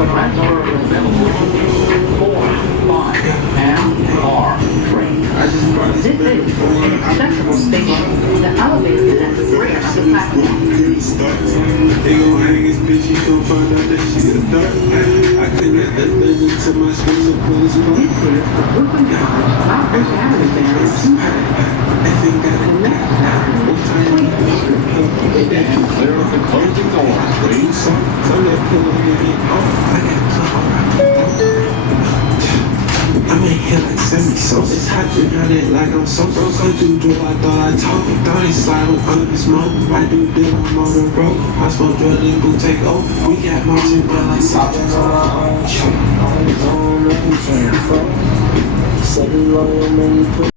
Tracks are available 4, 5, and car trains. This is an accessible station. The elevator is at the rear of the platform. They gon' hang his bitch, he gon' find out that she a dirt. I connect that thing into my space and pull his phone. This is the Brooklyn College Southbridge Avenue Band. I think that The next stop is Queen Street. Clear of the closing doors, please. some that pull up and get off. I got I'm in here like 70 so it's hot behind it like I'm so broke. I do drill, I thought I talk. Thought it slide on under smoke. I do deal, I'm on the road. I smoke drill and boot take over. We got marching down like soldiers on our own. Say we loyal, man, you put